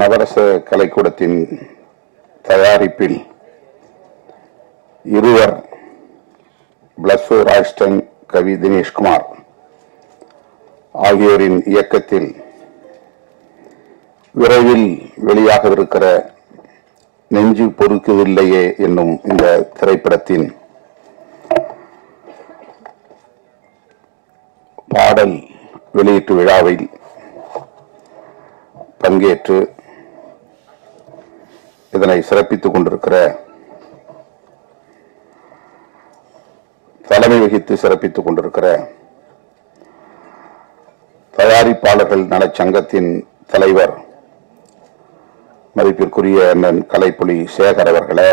நவரச கலைக்கூடத்தின் தயாரிப்பில் இருவர் பிளஸ்ஸோ ராய்ஸ்டன், கவி தினேஷ்குமார் ஆகியோரின் இயக்கத்தில் விரைவில் வெளியாகவிருக்கிற நெஞ்சு பொறுக்குவில்லையே என்னும் இந்த திரைப்படத்தின் பாடல் வெளியீட்டு விழாவில் பங்கேற்று இதனை சிறப்பித்துக் கொண்டிருக்கிற, தலைமை வகித்து சிறப்பித்துக் கொண்டிருக்கிற தயாரிப்பாளர்கள் நலச்சங்கத்தின் தலைவர் மதிப்பிற்குரிய அண்ணன் கலைப்புலி சேகர் அவர்களே,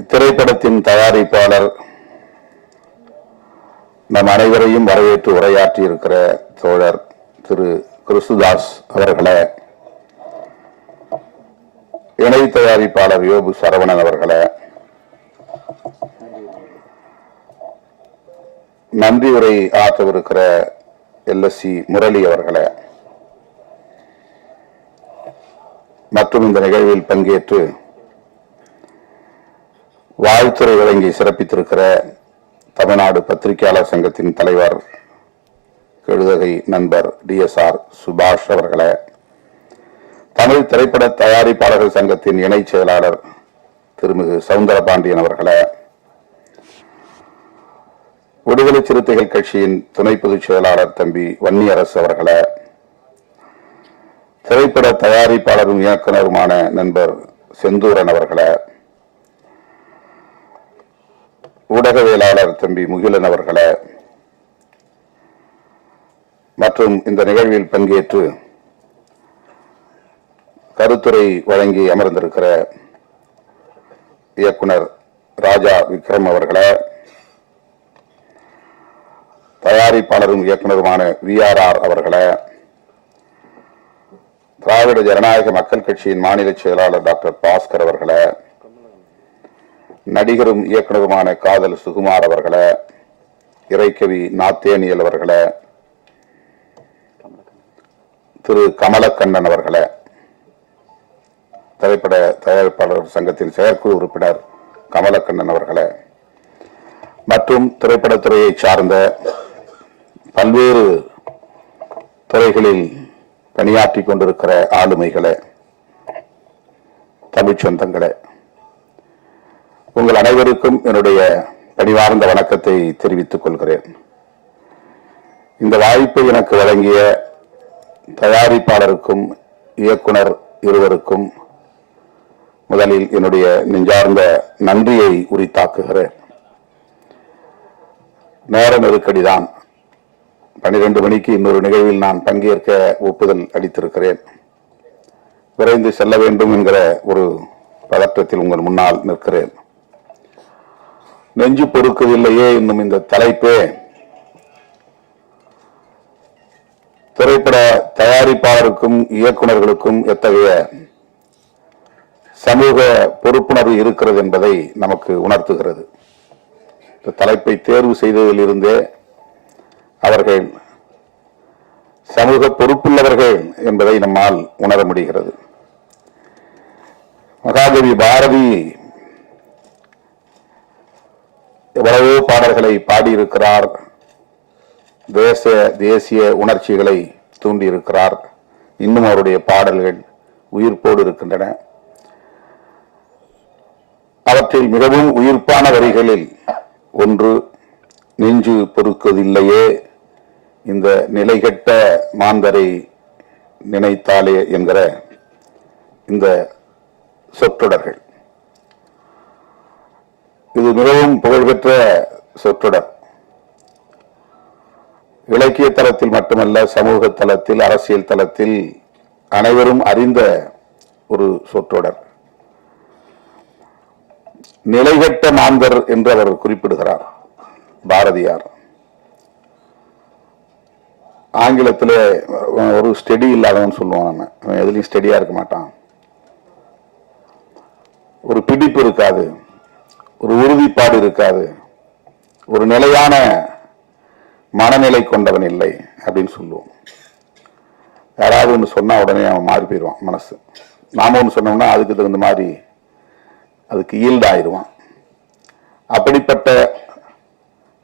இத்திரைப்படத்தின் தயாரிப்பாளர் நம் அனைவரையும் வரவேற்று உரையாற்றி இருக்கிற தோழர் திரு கிறிஸ்துதாஸ் அவர்களே, இணை தயாரிப்பாளர் யோபு சரவணன் அவர்களே, நன்றி உரை ஆற்றவிருக்கிற LSC முரளி அவர்களே, மற்றும் இந்த நிகழ்வில் பங்கேற்று வாழ்த்துறை வழங்கி சிறப்பித்திருக்கிற தமிழ்நாடு பத்திரிகையாளர் சங்கத்தின் தலைவர் கெழுதகை நண்பர் DSR சுபாஷ் அவர்களே, தமிழ் திரைப்பட தயாரிப்பாளர்கள் சங்கத்தின் இணை செயலாளர் திருமிகு சவுந்தரபாண்டியன் அவர்களே, விடுதலை சிறுத்தைகள் கட்சியின் துணை பொதுச் செயலாளர் தம்பி வன்னியரசு அவர்களே, திரைப்பட தயாரிப்பாளரும் இயக்குனருமான நண்பர் செந்தூரன் அவர்களே, ஊடகவியலாளர் தம்பி முகிலன் அவர்களே, மற்றும் இந்த நிகழ்வில் பங்கேற்று கருத்துரை வழங்கி அமர்ந்திருக்கிற இயக்குனர் ராஜா விக்ரம் அவர்களே, தயாரிப்பாளரும் இயக்குனருமான VRR அவர்களே, திராவிட ஜனநாயக மக்கள் கட்சியின் மாநில செயலாளர் டாக்டர் பாஸ்கர் அவர்களே, நடிகரும் இயக்குனருமான காதல் சுகுமார் அவர்களே, இறைக்கவி நாத்தேனியல் அவர்களே, திரு கமலக்கண்ணன் அவர்களே, திரைப்பட தயாரிப்பாளர் சங்கத்தின் செயற்குழு உறுப்பினர் கமலக்கண்ணன் அவர்களே, மற்றும் திரைப்படத்துறையை சார்ந்த பல்வேறு துறைகளில் பணியாற்றிக் கொண்டிருக்கிற ஆளுமைகளே, தமிழ் சொந்தங்களே, உங்கள் அனைவருக்கும் என்னுடைய பணிவார்ந்த வணக்கத்தை தெரிவித்துக் கொள்கிறேன். இந்த வாய்ப்பை எனக்கு வழங்கிய தயாரிப்பாளருக்கும் இயக்குனர் இருவருக்கும் முதலில் என்னுடைய நெஞ்சார்ந்த நன்றியை உரித்தாக்குகிறேன். நேர நெருக்கடிதான். 12 மணிக்கு இன்னொரு நிகழ்வில் நான் பங்கேற்க ஒப்புதல் அளித்திருக்கிறேன். விரைந்து செல்ல வேண்டும் என்கிற ஒரு பதற்றத்தில் உங்கள் முன்னால் நிற்கிறேன். நெஞ்சு பொறுக்கவில்லையே என்னும் இந்த தலைப்பே திரைப்பட தயாரிப்பாளருக்கும் இயக்குநர்களுக்கும் எத்தகைய சமூக பொறுப்புணர்வு இருக்கிறது என்பதை நமக்கு உணர்த்துகிறது. இந்த தலைப்பை தேர்வு செய்ததில் இருந்தே அவர்கள் சமூக பொறுப்புள்ளவர்கள் என்பதை நம்மால் உணர முடிகிறது. மகாகவி பாரதி எவ்வளவோ பாடல்களை பாடியிருக்கிறார். தேசிய உணர்ச்சிகளை தூண்டியிருக்கிறார். இன்னும் அவருடைய பாடல்கள் உயிர்ப்போடு இருக்கின்றன. அவற்றில் மிகவும் உயிர்ப்பான வரிகளில் ஒன்று, நெஞ்சு பொறுக்குவதில்லையே இந்த நிலைகெட்ட மாந்தரை நினைத்தாலே என்கிற இந்த சொற்றொடர்கள். இது மிகவும் புகழ்பெற்ற சொற்றொடர். இலக்கிய தளத்தில் மட்டுமல்ல, சமூக தளத்தில், அரசியல் தளத்தில் அனைவரும் அறிந்த ஒரு சொற்றொடர். நிலைகெட்ட மாந்தர் என்று அவர் குறிப்பிடுகிறார் பாரதியார். ஆங்கிலத்தில் ஒரு ஸ்டெடி இல்லாதவன் சொல்லுவான். நம்ம எதுலையும் ஸ்டெடியா இருக்க மாட்டான். ஒரு பிடிப்பு இருக்காது, ஒரு உறுதிப்பாடு இருக்காது, ஒரு நிலையான மனநிலை கொண்டவன் இல்லை அப்படின்னு சொல்லுவோம். யாராவது ஒன்று சொன்னா உடனே அவன் மாறி போயிடுவான் மனசு. நாம ஒன்று சொன்னோம்னா அதுக்கு தகுந்த மாதிரி அதுக்கு ஈல்டாயிடுவான். அப்படிப்பட்ட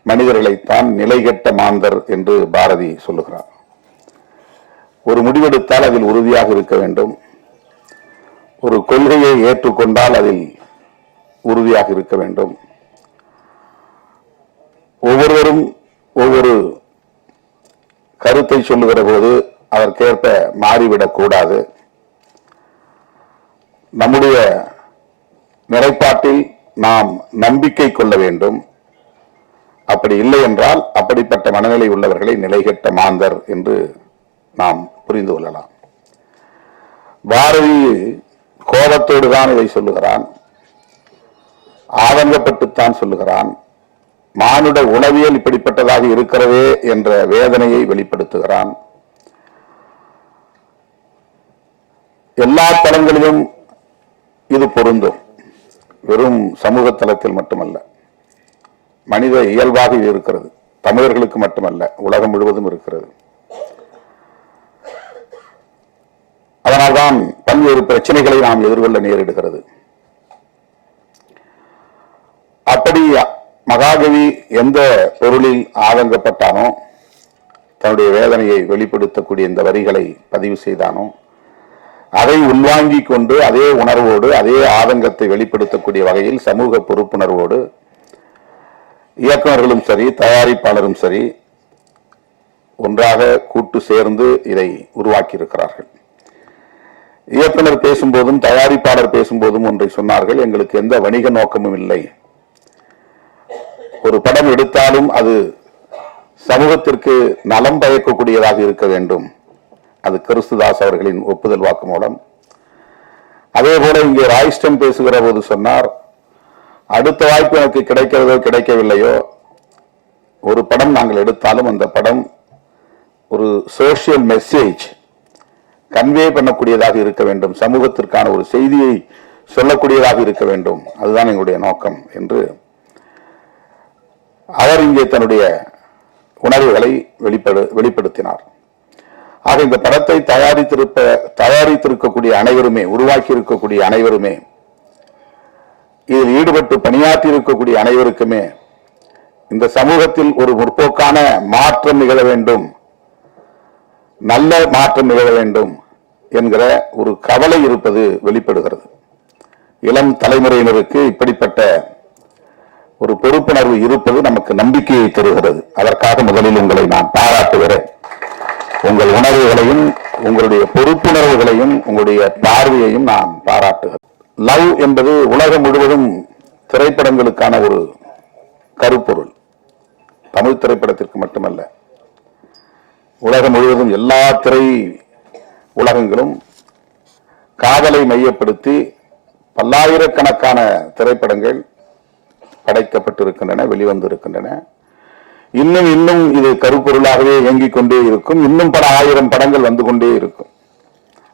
மனிதர்களைத்தான் நிலைகெட்ட மாந்தர் என்று பாரதி சொல்லுகிறார். ஒரு முடிவெடுத்தால் அதில் உறுதியாக இருக்க வேண்டும். ஒரு கொள்கையை ஏற்றுக்கொண்டால் அதில் உறுதியாக இருக்க வேண்டும். ஒவ்வொருவரும் ஒவ்வொரு கருத்தை சொல்லுகிற போது அதற்கேற்ப மாறிவிடக் கூடாது. நம்முடைய நிலைப்பாட்டில் நாம் நம்பிக்கை கொள்ள வேண்டும். அப்படி இல்லை என்றால் அப்படிப்பட்ட மனநிலை உள்ளவர்களை நிலைகெட்ட மாந்தர் என்று நாம் புரிந்து கொள்ளலாம். பாரதி கோபத்தோடு தான் இதை சொல்லுகிறான், ஆதங்கப்பட்டுத்தான் சொல்லுகிறான். மானுட உளவியல் இப்படிப்பட்டதாக இருக்கிறதே என்ற வேதனையை வெளிப்படுத்துகிறான். எல்லா தளங்களிலும் இது பொருந்தும். வெறும் சமூக தளத்தில் மட்டுமல்ல, மனித இயல்பாக இது இருக்கிறது. தமிழர்களுக்கு மட்டுமல்ல, உலகம் முழுவதும் இருக்கிறது. அதனால்தான் பல்வேறு பிரச்சனைகளை நாம் எதிர்கொள்ள நேரிடுகிறது. அப்படி மகாகவி எந்த பொருளில் ஆதங்கப்பட்டானோ, தன்னுடைய வேதனையை வெளிப்படுத்தக்கூடிய இந்த வரிகளை பதிவு செய்தானோ, அதை உள்வாங்கிக் கொண்டு அதே உணர்வோடு அதே ஆதங்கத்தை வெளிப்படுத்தக்கூடிய வகையில் சமூக பொறுப்புணர்வோடு இயக்குநர்களும் சரி தயாரிப்பாளரும் சரி ஒன்றாக கூட்டு சேர்ந்து இதை உருவாக்கி இருக்கிறார்கள். இயக்குனர் பேசும்போதும் தயாரிப்பாளர் பேசும்போதும் ஒன்றை சொன்னார்கள், எங்களுக்கு எந்த வணிக நோக்கமும் இல்லை. ஒரு படம் எடுத்தாலும் அது சமூகத்திற்கு நலம் பயக்கக்கூடியதாக இருக்க வேண்டும். அது கிறிஸ்துதாஸ் அவர்களின் ஒப்புதல் வாக்கு மூலம். அதே போல இங்கே ராய்ஸ்டன் பேசுகிற போது சொன்னார், அடுத்த வாய்ப்பு எனக்கு கிடைக்கிறதோ கிடைக்கவில்லையோ, ஒரு படம் நாங்கள் எடுத்தாலும் அந்த படம் ஒரு சோசியல் மெசேஜ் கன்வே பண்ணக்கூடியதாக இருக்க வேண்டும், சமூகத்திற்கான ஒரு செய்தியை சொல்லக்கூடியதாக இருக்க வேண்டும், அதுதான் எங்களுடைய நோக்கம் என்று அவர் இங்கே தன்னுடைய உணர்வுகளை வெளிப்படுத்தினார். ஆக இந்த படத்தை தயாரித்திருக்கக்கூடிய அனைவருமே, உருவாக்கி இருக்கக்கூடிய அனைவருமே, இதில் ஈடுபட்டு பணியாற்றி இருக்கக்கூடிய அனைவருக்குமே இந்த சமூகத்தில் ஒரு முற்போக்கான மாற்றம் நிகழ வேண்டும், நல்ல மாற்றம் நிகழ வேண்டும் என்கிற ஒரு கவலை இருப்பது வெளிப்படுகிறது. இளம் தலைமுறையினருக்கு இப்படிப்பட்ட ஒரு பொறுப்புணர்வு இருப்பது நமக்கு நம்பிக்கையை தருகிறது. அதற்காக முதலில் உங்களை நான் பாராட்டுகிறேன். உங்கள் உணர்வுகளையும் உங்களுடைய பொறுப்புணர்வுகளையும் உங்களுடைய பார்வையையும் நான் பாராட்டுகிறேன். லவ் என்பது உலகம் முழுவதும் திரைப்படங்களுக்கான ஒரு கருப்பொருள். தமிழ் திரைப்படத்திற்கு மட்டுமல்ல, உலகம் முழுவதும் எல்லா திரை உலகங்களும் காதலை மையப்படுத்தி பல்லாயிரக்கணக்கான திரைப்படங்கள் படைக்கப்பட்டிருக்கின்றன, வெளிவந்திருக்கின்றன. இன்னும் இன்னும் இது கருப்பொருளாகவே இயங்கிக் கொண்டே இருக்கும். இன்னும் பல ஆயிரம் படங்கள் வந்து கொண்டே இருக்கும்.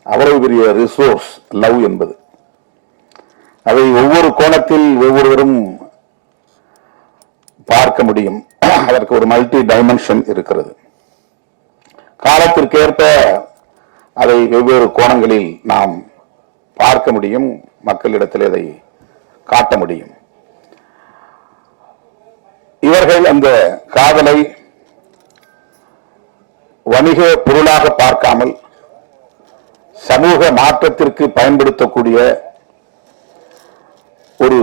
அவ்வளவு பெரிய ரிசோர்ஸ் லவ் என்பது. அதை ஒவ்வொரு கோணத்தில் ஒவ்வொருவரும் பார்க்க முடியும். அதற்கு ஒரு மல்டி டைமென்ஷன் இருக்கிறது. காலத்திற்கேற்ப அதை வெவ்வேறு கோணங்களில் நாம் பார்க்க முடியும், மக்களிடத்தில் அதை காட்ட முடியும். இவர்கள் அந்த காதலை வணிக பொருளாக பார்க்காமல் சமூக மாற்றத்திற்கு பயன்படுத்தக்கூடிய ஒரு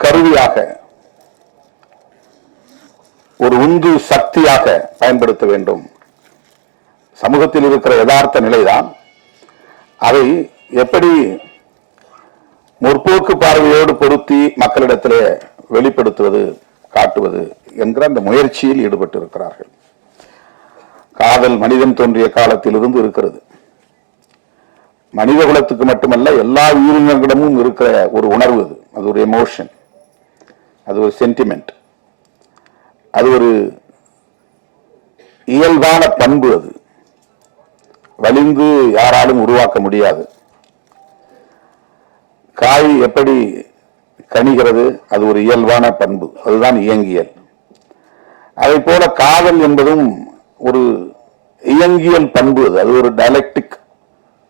கருவியாக, ஒரு உந்து சக்தியாக பயன்படுத்த வேண்டும். சமூகத்தில் இருக்கிற யதார்த்த நிலைதான். அதை எப்படி முற்போக்கு பார்வையோடு பொருத்தி மக்களிடத்திலே வெளிப்படுத்துவது, காட்டுவது என்கிற அந்த முயற்சியில் ஈடுபட்டு இருக்கிறார்கள். காதல் மனிதன் தோன்றிய காலத்தில் இருந்து இருக்கிறது. மனித குலத்துக்கு மட்டுமல்ல, எல்லா உயிரினங்களிடமும் இருக்கிற ஒரு உணர்வு. அது ஒரு எமோஷன், அது ஒரு சென்டிமெண்ட், அது ஒரு இயல்பான பண்பு. அது வலிந்து யாராலும் உருவாக்க முடியாது. காய் எப்படி கனிகிறது, அது ஒரு இயல்பான பண்பு, அதுதான் இயங்கியல். அதை போல காதல் என்பதும் ஒரு இயங்கியல் பண்பு, அது ஒரு டயலெக்டிக்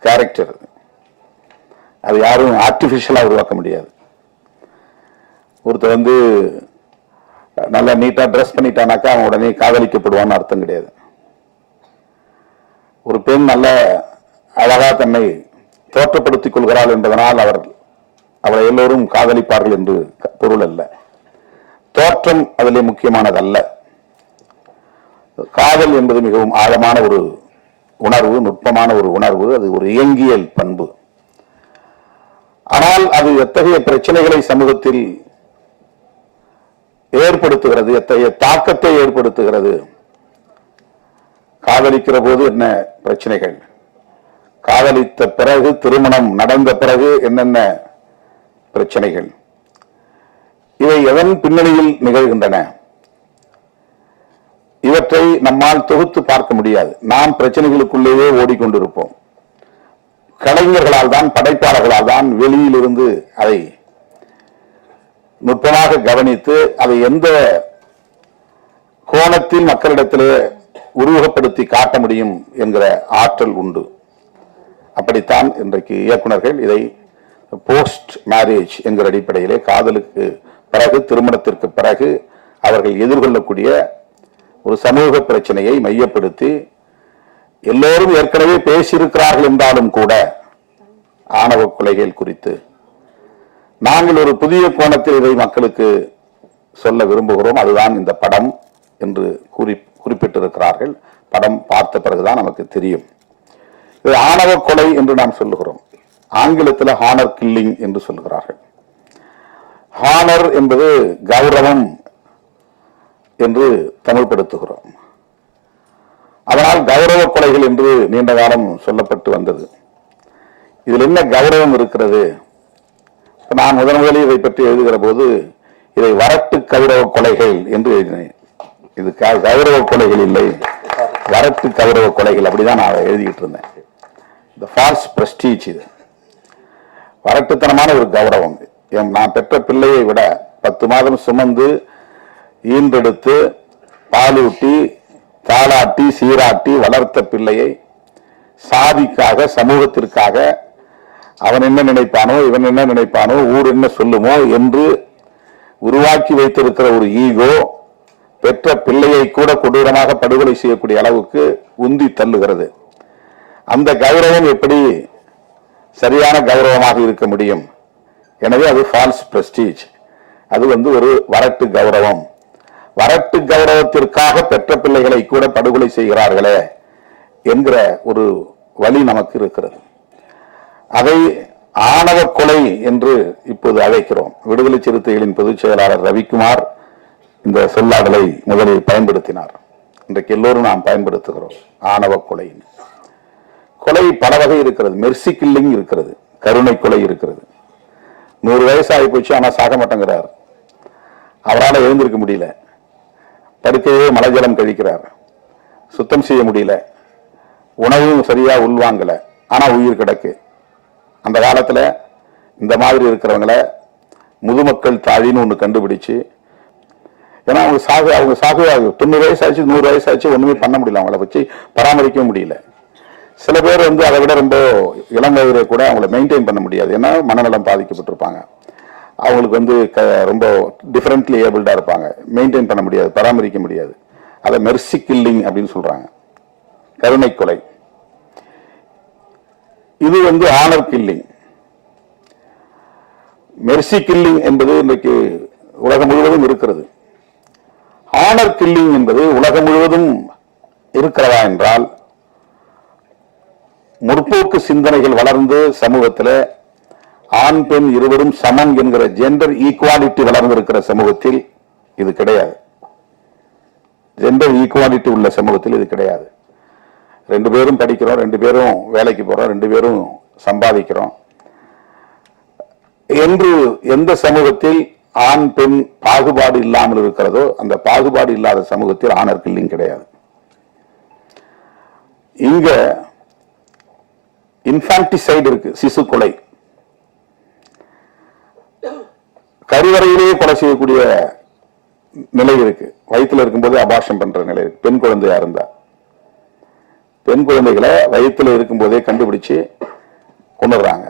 கேரக்டர். அது யாரும் ஆர்டிபிஷியலா உருவாக்க முடியாது. ஒருத்தர் நல்லா நீட்டா ட்ரெஸ் பண்ணிட்டானாக்கா அவன் உடனே காதலிக்கப்படுவான்னு அர்த்தம் கிடையாது. ஒரு பெண் நல்ல அழகா தன்னை தோற்றப்படுத்திக் கொள்கிறாள் என்பதனால் அவளை எல்லோரும் காதலிப்பார்கள் என்று பொருள் அல்ல. தோற்றம் அதிலே முக்கியமானதல்ல. காதல் என்பது மிகவும் ஆழமான ஒரு உணர்வு, நுட்பமான ஒரு உணர்வு. அது ஒரு இயங்கியல் பண்பு. ஆனால் அது எத்தகைய பிரச்சனைகளை சமூகத்தில் ஏற்படுத்துகிறது, எத்தகைய தாக்கத்தை ஏற்படுத்துகிறது? காதலிக்கிற போது என்ன பிரச்சனைகள், காதலித்த பிறகு திருமணம் நடந்த பிறகு என்னென்ன பிரச்சனைகள், இவை எதன் பின்னணியில் நிகழ்கின்றன? இவற்றை நம்மால் தொகுத்து பார்க்க முடியாது. நாம் பிரச்சனைகளுக்குள்ளேயே ஓடிக்கொண்டிருப்போம். கலைஞர்களால் தான், படைப்பாளர்களால் தான் வெளியிலிருந்து அதை நுட்பமாக கவனித்து அதை எந்த கோணத்தில் மக்களிடத்திலே உருவகப்படுத்தி காட்ட முடியும் என்கிற ஆற்றல் உண்டு. அப்படித்தான் இன்றைக்கு இயக்குனர்கள் இதை போஸ்ட் மேரேஜ் என்கிற அடிப்படையிலே காதலுக்கு பிறகு, திருமணத்திற்கு பிறகு அவர்கள் எதிர்கொள்ளக்கூடிய ஒரு சமூக பிரச்சனையை மையப்படுத்தி எல்லோரும் ஏற்கனவே பேசியிருக்கிறார்கள் என்றாலும் கூட ஆணவ கொலைகள் குறித்து நாங்கள் ஒரு புதிய கோணத்தில் இதை மக்களுக்கு சொல்ல விரும்புகிறோம். அதுதான் இந்த படம் என்று குறிப்பிட்டிருக்கிறார்கள். படம் பார்த்த பிறகுதான் நமக்கு தெரியும். இது ஆணவ கொலை என்று நாம் சொல்லுகிறோம். ஆங்கிலத்தில் ஹானர் கில்லிங் என்று சொல்லுகிறார்கள். ஹானர் என்பது கௌரவம் என்று தமிழ்படுத்துகிறோம். அதனால் கௌரவ கொலைகள் என்று நீண்ட காலம் சொல்லப்பட்டு வந்தது. இதில் என்ன கௌரவம் இருக்கிறது? நான் முதலில் இதை பற்றி எழுதுகிற போது இதை வரட்டு கௌரவ கொலைகள் என்று எழுதினேன். இது கௌரவ கொலைகள் இல்லை, வரட்டு கௌரவ கொலைகள், அப்படிதான் நான் எழுதிக்கிட்டு இருந்தேன். இந்த ஃபால்ஸ் பிரஸ்டீஜ், இது வரட்டுத்தனமான ஒரு கௌரவம். நான் பெற்ற பிள்ளையை விட 10 மாதம் சுமந்து ஈன்றெடுத்து பாலூட்டி தாளாட்டி சீராட்டி வளர்த்த பிள்ளையை சாதிக்காக, சமூகத்திற்காக அவன் என்ன நினைப்பானோ, இவன் என்ன நினைப்பானோ, ஊர் என்ன சொல்லுமோ என்று உருவாக்கி வைத்திருக்கிற ஒரு ஈகோ பெற்ற பிள்ளையை கூட கொடூரமாக படுகொலை செய்யக்கூடிய அளவுக்கு உந்தி தள்ளுகிறது. அந்த கௌரவம் எப்படி சரியான கௌரவமாக இருக்க முடியும்? எனவே அது ஃபால்ஸ் பிரஸ்டீஜ். அது ஒரு வரட்டு கௌரவம். வரட்டு கௌரவத்திற்காக பெற்ற பிள்ளைகளை கூட படுகொலை செய்கிறார்களே என்கிற ஒரு வழி நமக்கு இருக்கிறது. அதை ஆணவ கொலை என்று இப்போது அழைக்கிறோம். விடுதலை சிறுத்தைகளின் பொதுச் செயலாளர் ரவிக்குமார் இந்த சொல்லாடலை முதலில் பயன்படுத்தினார். இன்றைக்கு எல்லோரும் நாம் பயன்படுத்துகிறோம். ஆணவ கொலை. கொலை பல வகை இருக்கிறது. மெர்சி கில்லிங் இருக்கிறது, கருணை கொலை இருக்கிறது. 100 வயசு ஆகி போச்சு, ஆனா சாக மாட்டேங்கிறார். அவரால் எழுந்திருக்க முடியல, படுக்கையே மலைஜலம் கழிக்கிறார், சுத்தம் செய்ய முடியல, உணவும் சரியா உள்வாங்கல, ஆனா உயிர் கிடக்கு. அந்த காலத்துல இந்த மாதிரி இருக்கிறவங்கள முதுமக்கள் தாழின்னு ஒண்ணு கண்டுபிடிச்சு, ஏன்னா அவங்க சாகு 90 வயசு ஆச்சு, 100 வயசு ஆச்சு, ஒண்ணுமே பண்ண முடியல, அவங்கள வச்சு பராமரிக்க முடியல. சில பேர் அதை விட ரொம்ப இளம் வயதிலே கூட அவங்கள மெயின்டைன் பண்ண முடியாது, ஏன்னா மனநலம் பாதிக்கப்பட்டிருப்பாங்க. அவங்களுக்கு ரொம்ப டிஃபரெண்ட்லி ஏபிள்டா இருப்பாங்க, மெயின்டைன் பண்ண முடியாது, பராமரிக்க முடியாது. அதை மெர்சி கில்லிங் அப்படின்னு சொல்றாங்க, கருணை கொலை. இது ஆனர் கில்லிங். மெர்சி கில்லிங் என்பது இன்றைக்கு உலகம் முழுவதும் இருக்கிறது. ஆனர் கில்லிங் என்பது உலகம் முழுவதும் இருக்கிறதா என்றால், முற்போக்கு சிந்தனைகள் வளர்ந்து சமூகத்தில் ஆண் பெண் இருவரும் சமம் என்கிற ஜெண்டர் ஈக்குவாலிட்டி வளர்ந்திருக்கிற சமூகத்தில் இது கிடையாது. ஜெண்டர் ஈக்குவாலிட்டி உள்ள சமூகத்தில் இது கிடையாது. 2 பேரும் படிக்கிறோம், 2 பேரும் வேலைக்கு போறோம், 2 பேரும் சம்பாதிக்கிறோம் என்று எந்த சமூகத்தில் ஆண் பெண் பாகுபாடு இல்லாமல் இருக்கிறதோ அந்த பாகுபாடு இல்லாத சமூகத்தில் ஆனர் கில்லிங் கிடையாது. இங்க இன்ஃபான்டிசைடு இருக்கு, சிசு கொலை. கருவறையிலேயே கொலை செய்யக்கூடிய நிலை இருக்கு. வயிற்றுல இருக்கும்போது அபார்ஷன் பண்ற நிலை இருக்கு, பெண் குழந்தையா இருந்தா. பெண் குழந்தைகளை வயிற்றுல இருக்கும் போதே கண்டுபிடிச்சு கொண்டுறாங்க.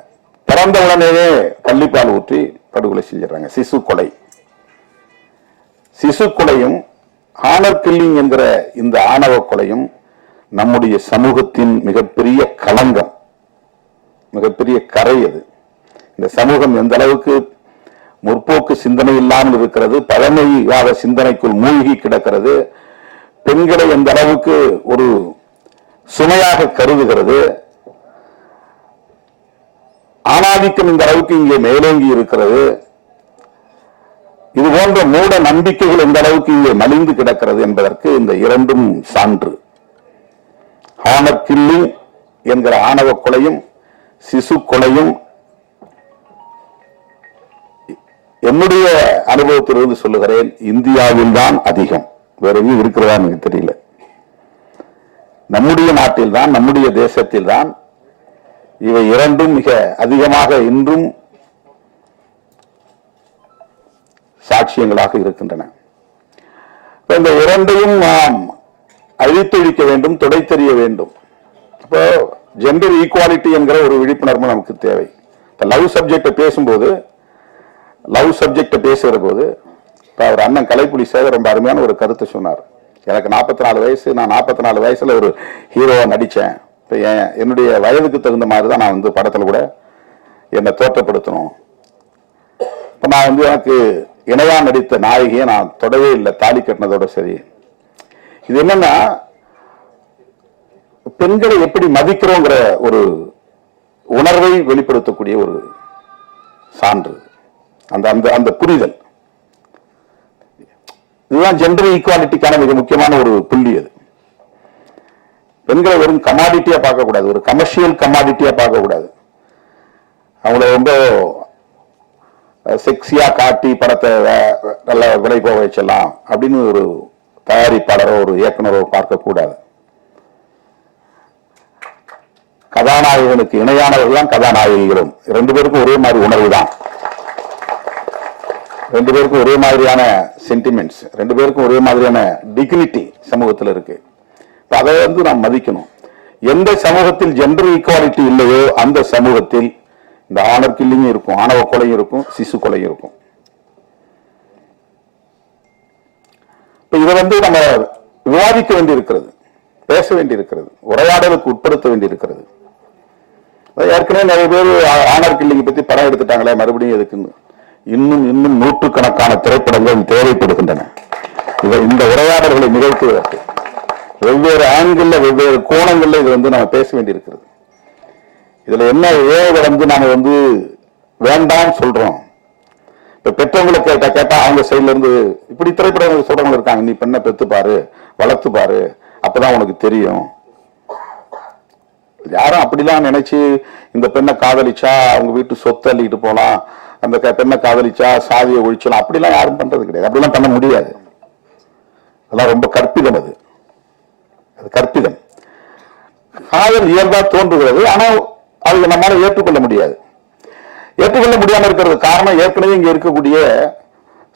பிறந்த உடனேயே கள்ளிப்பால் ஊற்றி படுகொலை செஞ்சிடறாங்க. சிசு கொலை. சிசு கொலையும் ஹானர் கில்லிங் என்கிற இந்த ஆணவ கொலையும் நம்முடைய சமூகத்தின் மிகப்பெரிய களங்கம், மிகப்பெரிய கரை. அது இந்த சமூகம் எந்த அளவுக்கு முற்போக்கு சிந்தனை இல்லாமல் இருக்கிறது, பழமைவாத சிந்தனைக்குள் மூழ்கி கிடக்கிறது, பெண்களை எந்த அளவுக்கு ஒரு சுமையாக கருதுகிறது, ஆணாதிக்கம் இந்த அளவுக்கு இங்கே மேலோங்கி இருக்கிறது, இது போன்ற மூட நம்பிக்கைகள் எந்த அளவுக்கு இங்கே மலிந்து கிடக்கிறது என்பதற்கு இந்த இரண்டும் சான்று. ஹானர் கில்லிங் என்கிற ஆணவ கொலையும் சிசு கொலையும் என்னுடைய அனுபவத்திலிருந்து சொல்லுகிறேன், இந்தியாவில் தான் அதிகம், வேற எங்கேயும் இருக்கிறதா எனக்கு தெரியல. நம்முடைய நாட்டில் தான், நம்முடைய தேசத்தில் தான் இவை இரண்டும் மிக அதிகமாக இன்றும் சாட்சியங்களாக இருக்கின்றன. இந்த இரண்டையும் நாம் அழித்தொழிக்க வேண்டும், துடைத்தெறிய வேண்டும். இப்போ ஜெண்டர் ஈக்குவாலிட்டி என்கிற ஒரு விழிப்புணர்வு நமக்கு தேவை. லவ் சப்ஜெக்டை பேசும்போது, லவ் சப்ஜெக்டை பேசுகிற போது இப்போ அவர் அண்ணன் கலைப்புலி சேகர் ரொம்ப அருமையான ஒரு கருத்தை சொன்னார். எனக்கு 44 வயசு, நான் 44 வயசுல ஒரு ஹீரோவா நடித்தேன். இப்போ என்னுடைய வயதுக்கு தகுந்த மாதிரி தான் நான் படத்தில் கூட என்னை தோற்றப்படுத்தணும். இப்போ நான் எனக்கு இணையா நடித்த நாயகியை நான் தொடவே இல்லை, தாலி கட்டினதோட சரி. இது என்னன்னா, பெண்களை எப்படி மதிக்கிறோங்கிற ஒரு உணர்வை வெளிப்படுத்தக்கூடிய ஒரு சான்று, அந்த அந்த அந்த புரிதல். இதுதான் ஜெண்டர் ஈக்குவாலிட்டிக்கான மிக முக்கியமான ஒரு புள்ளி. அது பெண்களை வெறும் கமாடிட்டியா பார்க்க கூடாது, ஒரு கமர்ஷியல் கமாடிட்டியா பார்க்க கூடாது. அவங்கள ரொம்ப செக்ஸியா காட்டி படத்தை நல்ல விலை போக வச்சிடலாம் அப்படின்னு ஒரு தயாரிப்பாளரோ ஒரு இயக்குனரோ பார்க்க கூடாது. கதாநாயகனுக்கு இணையானவர்கள் தான் கதாநாயகிகளும். 2 பேருக்கும் ஒரே மாதிரி உணர்வு தான், 2 பேருக்கும் ஒரே மாதிரியான சென்டிமெண்ட்ஸ், 2 பேருக்கும் ஒரே மாதிரியான டிக்னிட்டி சமூகத்தில் இருக்கு. அதை நாம் மதிக்கணும். எந்த சமூகத்தில் ஜெண்டர் ஈக்குவாலிட்டி இல்லையோ அந்த சமூகத்தில் இந்த ஆணர் கில்லிங் இருக்கும், ஆணவ கொலையும் இருக்கும், சிசு கொலையும் இருக்கும். இதை நம்ம விவாதிக்க வேண்டியிருக்கிறது, பேச வேண்டியிருக்கிறது, உரையாடலுக்கு உட்படுத்த வேண்டியிருக்கிறது. ஏற்கனவே நிறைய பேர் ஆணர் கில்லிங் பத்தி படம் எடுத்துட்டாங்களே, மறுபடியும் எதுக்குன்னு இன்னும் இன்னும் நூற்றுக்கணக்கான திரைப்படங்கள் தேவைப்படுகின்றன. இந்த உரையாடல்களை நிகழ்த்துவதற்கு வெவ்வேறு ஆங்கிள், வெவ்வேறு கோணங்கள்ல இது நம்ம பேச வேண்டியிருக்கிறது. இதுல என்ன நாம வேண்டாம் சொல்றோம். இப்ப பெற்றவங்களை கேட்டா அவங்க சைட்ல இருந்து இப்படி திரைப்படங்கள் சொல்றவங்க இருக்காங்க, நீ பெண்ணை பெத்து பாரு, வளர்த்து பாரு, அப்பதான் உனக்கு தெரியும். யாரும் அப்படிலாம் நினைச்சு இந்த பெண்ணை காதலிச்சா அவங்க வீட்டு சொத்து அள்ளிட்டு போலாம், அந்த பெண்ணை காதலிச்சா சாதியை ஒழிச்சலாம், அப்படிலாம் யாரும் பண்றது கிடையாது. அப்படிலாம் பண்ண முடியாது. அதெல்லாம் ரொம்ப கற்பிதம். அது கற்பிதம். காதல் இயல்பா தோன்றுகிறது, ஆனால் அது நம்மளால ஏற்றுக்கொள்ள முடியாது. ஏற்றுக்கொள்ள முடியாம இருக்கிறது காரணம் ஏற்கனவே இங்க இருக்கக்கூடிய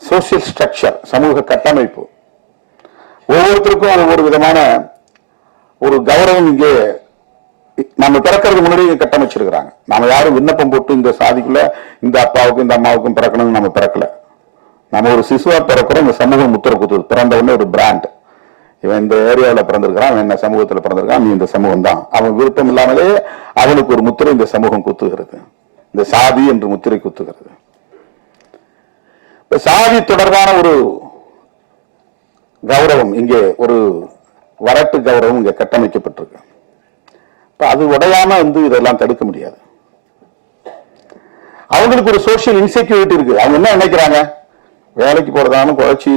சோசியல் ஸ்ட்ரக்சர், சமூக கட்டமைப்பு. ஒவ்வொருத்தருக்கும் ஒவ்வொரு விதமான ஒரு கௌரவம் இங்கே நம்ம பிறக்கிறது முன்னாடி கட்டமைச்சிருக்கிறாங்க. நாம யாரும் விண்ணப்பம் போட்டு இந்த சாதிக்குள்ள இந்த அப்பாவுக்கும் இந்த அம்மாவுக்கும் பிறக்கணும்னு நம்ம பிறக்கல. நம்ம ஒரு சிசுவா பிறக்கிறோம், இந்த சமூகம் முத்திர குத்துது. பிறந்த உடனே ஒரு பிராண்ட், இவன் இந்த ஏரியாவில் பிறந்திருக்கிறான், அவன் என்ன சமூகத்தில் பிறந்திருக்கான், நீ இந்த சமூகம் தான். அவன் விருப்பம் இல்லாமலே அவனுக்கு ஒரு முத்திரை இந்த சமூகம் குத்துகிறது, இந்த சாதி என்று முத்திரை குத்துகிறது. இப்ப சாதி தொடர்பான ஒரு கௌரவம் இங்கே, ஒரு வரட்டு கௌரவம் இங்கே கட்டமைக்கப்பட்டிருக்கு. அது உடையாம இதெல்லாம் தடுக்க முடியாது. அவங்களுக்கு ஒரு சோசியல் இன்செக்யூரிட்டி இருக்கு. அவங்க என்ன நினைக்கிறாங்க, வேலைக்கு போறதாலும் குறைச்சி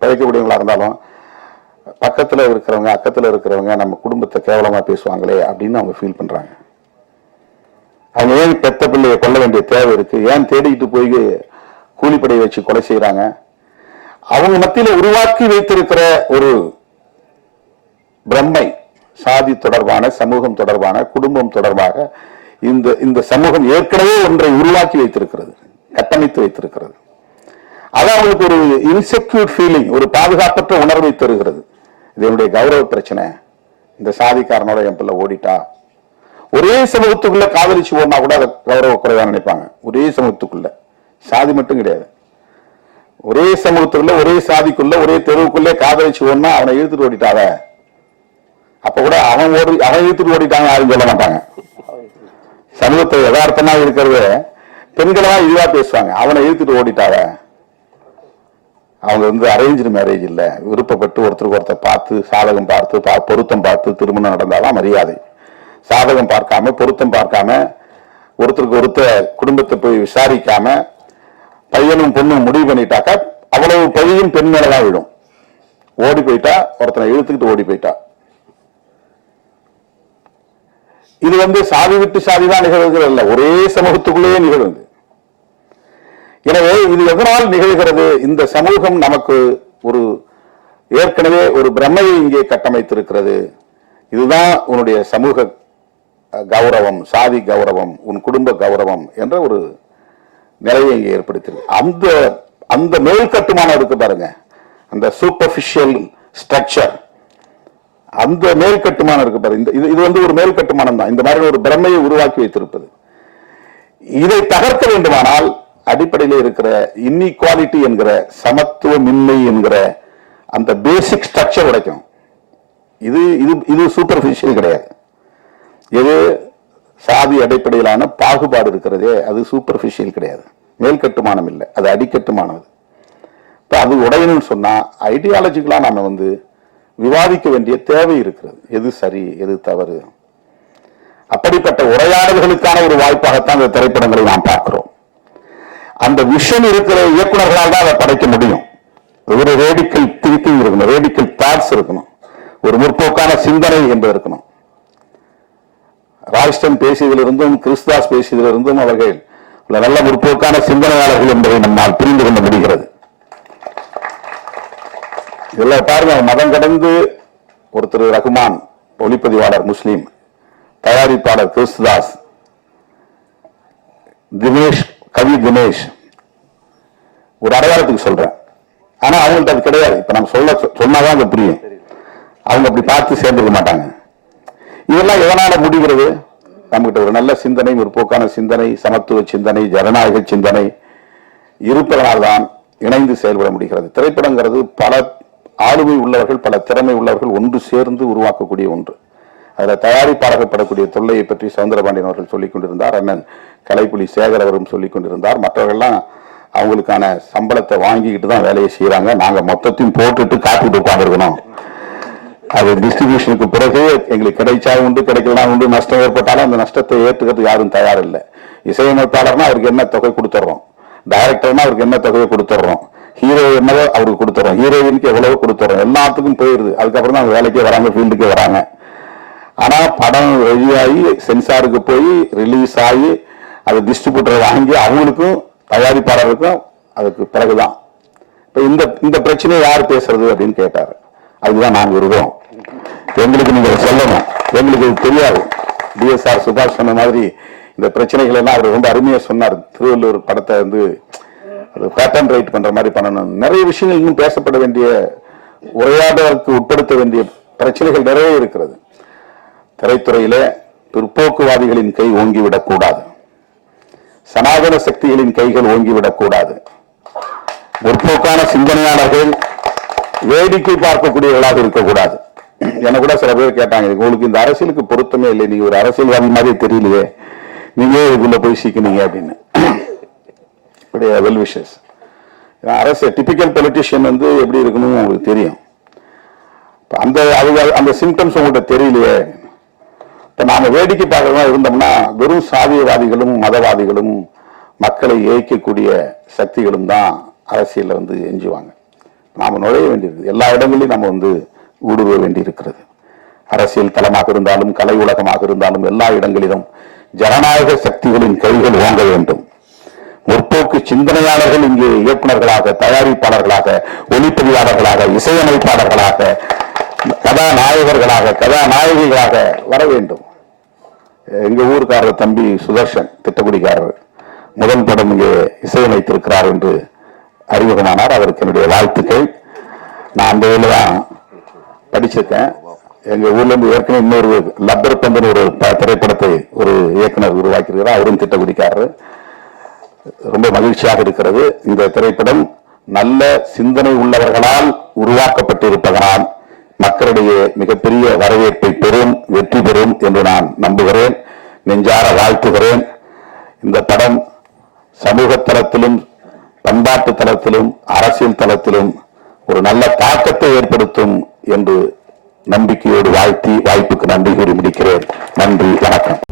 பழைக்கக்கூடியவங்களா இருந்தாலும் பக்கத்துல இருக்கிறவங்க அக்கத்துல இருக்கிறவங்க நம்ம குடும்பத்தை கேவலமா பேசுவாங்களே அப்படின்னு அவங்க ஃபீல் பண்றாங்க. அவங்க ஏன் பெத்த பிள்ளையை கொல்ல வேண்டிய தேவை இருக்கு, ஏன் தேடிட்டு போய் கூலிப்படை வச்சு கொலை செய்யறாங்க? அவங்க மத்தியில உருவாக்கி வைத்திருக்கிற ஒரு பிரம்மை, சாதி தொடர்பான, சமூகம் தொடர்பான, குடும்பம் தொடர்பாக இந்த சமூகம் ஏற்கனவே ஒன்றை உருவாக்கி வைத்திருக்கிறது, கட்டமைத்து வைத்திருக்கிறது. அது அவங்களுக்கு ஒரு இன்செக்யூர் ஃபீலிங், ஒரு பாதுகாப்பற்ற உணர்வை தருகிறது. இது என்னுடைய கௌரவ பிரச்சனை, இந்த சாதிக்காரனோட என் பிள்ளை ஓடிட்டா. ஒரே சமூகத்துக்குள்ள காதலிச்சு ஓடினா கூட அதை கௌரவ குறைவா நினைப்பாங்க. ஒரே சமூகத்துக்குள்ள, சாதி மட்டும் கிடையாது, ஒரே சமூகத்துக்குள்ள ஒரே சாதிக்குள்ள ஒரே தெருவுக்குள்ளே காதலிச்சு ஓடினா அவனை இழுத்துட்டு ஓடிட்டாத. அப்ப கூட அவன் இழுத்துட்டு ஓடிட்டாங்க யாரும் சொல்ல மாட்டாங்க. சமூகத்தை யதார்த்தமா இருக்கிறது பெண்களா இதுவா பேசுவாங்க, அவனை இழுத்துட்டு ஓடிட்டாத. அவங்க அரேஞ்சு மேரேஜ் இல்ல, விருப்பப்பட்டு ஒருத்தருக்கு ஒருத்தர் பார்த்து சாதகம் பார்த்து பொருத்தம் பார்த்து திருமணம் நடந்தாதான் மரியாதை. சாதகம் பார்க்காம பொருத்தம் பார்க்காம ஒருத்தருக்கு ஒருத்தர் குடும்பத்தை போய் விசாரிக்காம பையனும் பொண்ணும் முடிவு பண்ணிட்டாக்க அவ்வளவு பையன் பெண் மேலதான் விடும். ஓடி போயிட்டா, ஒருத்தனை இழுத்துக்கிட்டு ஓடி போயிட்டா. இது சாதி விட்டு சாதிதான் நிகழ்வுகள் அல்ல, ஒரே சமூகத்துக்குள்ளேயே நிகழ்வு. எனவே இது எதனால் நிகழ்கிறது? இந்த சமூகம் நமக்கு ஒரு ஏற்கனவே ஒரு பிரமையை இங்கே கட்டமைத்திருக்கிறது. இதுதான் உன்னுடைய சமூக கௌரவம், சாதி கௌரவம், உன் குடும்ப கௌரவம் என்ற ஒரு நிலையை இங்கே ஏற்படுத்திருக்கு. அந்த மேல் கட்டுமானம் இருக்கு பாருங்க, அந்த சூப்பர்ஃபிஷியல் ஸ்ட்ரக்சர், அந்த மேல் கட்டுமானம் இருக்கு பாருங்க. இது ஒரு மேல் கட்டுமானம் தான், இந்த மாதிரி ஒரு பிரமையை உருவாக்கி வைத்திருப்பது. இதை தகர்க்க வேண்டுமானால் அடிப்படையில் இருக்கிற இன்இக்வாலிட்டி என்கிற சமத்துவமின்மை என்கிற அந்த பேசிக் ஸ்ட்ரக்சர் உடைக்கும். இது சூப்பர்ஃபிஷியல் கிடையாது. எது சாதி அடிப்படையிலான பாகுபாடு இருக்கிறதே அது சூப்பர்ஃபிஷியல் கிடையாது, மேல் கட்டுமானம் இல்லை, அது அடிக்கட்டுமானது. இப்ப அது உடையணும்னு சொன்னா ஐடியாலஜிக்கலா நாம விவாதிக்க வேண்டிய தேவை இருக்கிறது, எது சரி எது தவறு. அப்படிப்பட்ட உரையாடல்களுக்கான ஒரு வாய்ப்பாகத்தான் இந்த திரைப்படங்களை நாம் பார்க்கிறோம். அந்த விஷன் இருக்கிற இயக்குநர்களால் தான் அதை படைக்க முடியும். ஒரு ரேடிக்கல் திங்கிங் இருக்கணும், ரேடிக்கல் தாட்ஸ் இருக்கணும், ஒரு முற்போக்கான சிந்தனை என்று இருக்கணும். ராய்ஸ்டன் பேசியதிலிருந்தும் கிறிஸ்தாஸ் பேசியதிலிருந்தும் அவர்கள் நல்ல முற்போக்கான சிந்தனையாளர்கள் என்பதை நம்மால் புரிந்து கொள்ள முடிகிறது. இதெல்லாம் பாருங்க, மதம் கடந்து ஒருத்தர் ரகுமான் ஒளிப்பதிவாளர் முஸ்லீம், தயாரிப்பாளர் கிறிஸ்தாஸ், தினேஷ் கவி தினேஷ், ஒரு அடையாளத்துக்கு சொல்றேன். ஆனா அவங்கள்ட்ட அது கிடையாது. இப்ப நம்ம சொன்னாதான் அது புரியும். அவங்க அப்படி பார்த்து சேர்ந்துக்க மாட்டாங்க. இதெல்லாம் எதனால முடிகிறது? நம்மகிட்ட ஒரு நல்ல சிந்தனை, ஒரு போக்கான சிந்தனை, சமத்துவ சிந்தனை, ஜனநாயக சிந்தனை இருப்பதனால்தான் இணைந்து செயல்பட முடிகிறது. திரைப்படங்கிறது பல ஆளுமை உள்ளவர்கள், பல திறமை உள்ளவர்கள் ஒன்று சேர்ந்து உருவாக்கக்கூடிய ஒன்று. அதுல தயாரிப்பாளர்கள் படக்கூடிய தொல்லையை பற்றி சவுந்தரபாண்டியன் அவர்கள் சொல்லிக் கொண்டிருந்தார், அண்ணன் கலைப்புலி சேகர் அவரும் சொல்லிக் கொண்டிருந்தார். மற்றவர்கள்லாம் அவங்களுக்கான சம்பளத்தை வாங்கிக்கிட்டு தான் வேலையை செய்யறாங்க. நாங்க மொத்தத்தையும் போட்டுட்டு காத்துட்டு உட்கார்ந்துருக்கணும். அது டிஸ்ட்ரிபியூஷனுக்கு பிறகு எங்களுக்கு கிடைச்சாலும் உண்டு, கிடைக்கலாம் உண்டு, நஷ்டம் ஏற்பட்டாலும் அந்த நஷ்டத்தை ஏற்றுக்கிறது யாரும் தயார் இல்லை. இசையமைப்பாளர்னா அவருக்கு என்ன தொகை கொடுத்துட்றோம், டைரக்டர்னா அவருக்கு என்ன தொகையை கொடுத்துட்றோம், ஹீரோ என்னவோ அவருக்கு கொடுத்துறோம், ஹீரோயினுக்கு எவ்வளவோ கொடுத்துறோம், எல்லாத்துக்கும் போயிருது. அதுக்கப்புறம் தான் வேலைக்கே வராங்க, ஃபீல்டுக்கே வராங்க. ஆனா படம் வெளியாகி சென்சாருக்கு போய் ரிலீஸ் ஆகி அது டிஸ்ட்ரிபியூட்டர் வாங்கி அவங்களுக்கும் தயாரிப்பாளருக்கும் அதுக்கு பிறகுதான். இப்ப இந்த பிரச்சனையை யார் பேசுறது அப்படின்னு கேட்டாரு. அதுதான் நாங்க இருக்கோம். எங்களுக்கு நீங்க சொல்லணும், எங்களுக்கு தெரியாது. டிஎஸ்ஆர் சுபாஷ் சொன்ன மாதிரி இந்த பிரச்சனைகள் எல்லாம் அவர் ரொம்ப அருமையா சொன்னார். திருவள்ளூர் படத்தை பேட்டர்ன் ரைட் பண்ற மாதிரி பண்ணணும். நிறைய விஷயங்கள் இன்னும் பேசப்பட வேண்டிய, உரையாடலுக்கு உட்படுத்த வேண்டிய பிரச்சனைகள் நிறைய இருக்கிறது. திரைத்துறையில பிற்போக்குவாதிகளின் கை ஓங்கிவிடக் கூடாது, சனாதன சக்திகளின் கைகள் ஓங்கிவிடக் கூடாது. முற்போக்கான சிந்தனையாளர்கள் வேடிக்கை பார்க்கக்கூடியவர்களாக இருக்கக்கூடாது. என்ன கூட சில பேர் கேட்டாங்க, உங்களுக்கு இந்த அரசியலுக்கு பொருத்தமே இல்லை, நீங்க ஒரு அரசியல்வாதி மாதிரி தெரியலையே, நீங்க இதுக்குள்ள போய் சீக்கினீங்க அப்படின்னு. Well wishes. அரசு டிபிக்கல் பொலிட்டிஷியன் எப்படி இருக்கணும் உங்களுக்கு தெரியும். அந்த சிம்டம்ஸ் உங்கள்கிட்ட தெரியலையே. இப்ப நாம வேடிக்கை பார்க்கறதா இருந்தோம்னா வெறும் சாதியவாதிகளும் மதவாதிகளும் மக்களை ஏய்க்கக்கூடிய சக்திகளும் தான் அரசியல்ல எஞ்சுவாங்க. நாம நுழைய வேண்டியிருக்கு. எல்லா இடங்களிலும் நம்ம ஊடுருவ வேண்டி இருக்கிறது. அரசியல் தளமாக இருந்தாலும் கலை உலகமாக இருந்தாலும் எல்லா இடங்களிலும் ஜனநாயக சக்திகளின் கைகள் ஓங்க வேண்டும். முற்போக்கு சிந்தனையாளர்கள் இங்கே இயக்குநர்களாக, தயாரிப்பாளர்களாக, ஒளிப்பதிவாளர்களாக, இசையமைப்பாளர்களாக, கதாநாயகர்களாக, கதாநாயகிகளாக வர வேண்டும். எங்க ஊருக்காரர் தம்பி சுதர்ஷன் திட்டக்குடிக்காரர் முதல் படம் இங்கே இசையமைத்திருக்கிறார் என்று அறிமுகமானார். அவருக்கு என்னுடைய வாழ்த்துக்கள். நான் அந்த வேலை தான் படிச்சிருக்கேன். எங்க ஊர்ல இருந்து ஏற்கனவே இன்னொரு லப்பர் பந்துன்னு ஒரு திரைப்படத்தை ஒரு இயக்குனர் உருவாக்கியிருக்கிறார். அவரும் திட்டக்குடிக்காரர். ரொம்ப மகிழ்ச்சியாக இருக்கிறது. இந்த திரைப்படம் நல்ல சிந்தனை உள்ளவர்களால் உருவாக்கப்பட்டிருப்பதனால் மக்களிடையே மிகப்பெரிய வரவேற்பை பெறும், வெற்றி பெறும் என்று நான் நம்புகிறேன், நெஞ்சார வாழ்த்துகிறேன். இந்த படம் சமூக தளத்திலும் பண்பாட்டு தளத்திலும் அரசியல் தளத்திலும் ஒரு நல்ல தாக்கத்தை ஏற்படுத்தும் என்று நம்பிக்கையோடு வாழ்த்தி வாய்ப்புக்கு நன்றி கூறி முடிக்கிறேன். நன்றி, வணக்கம்.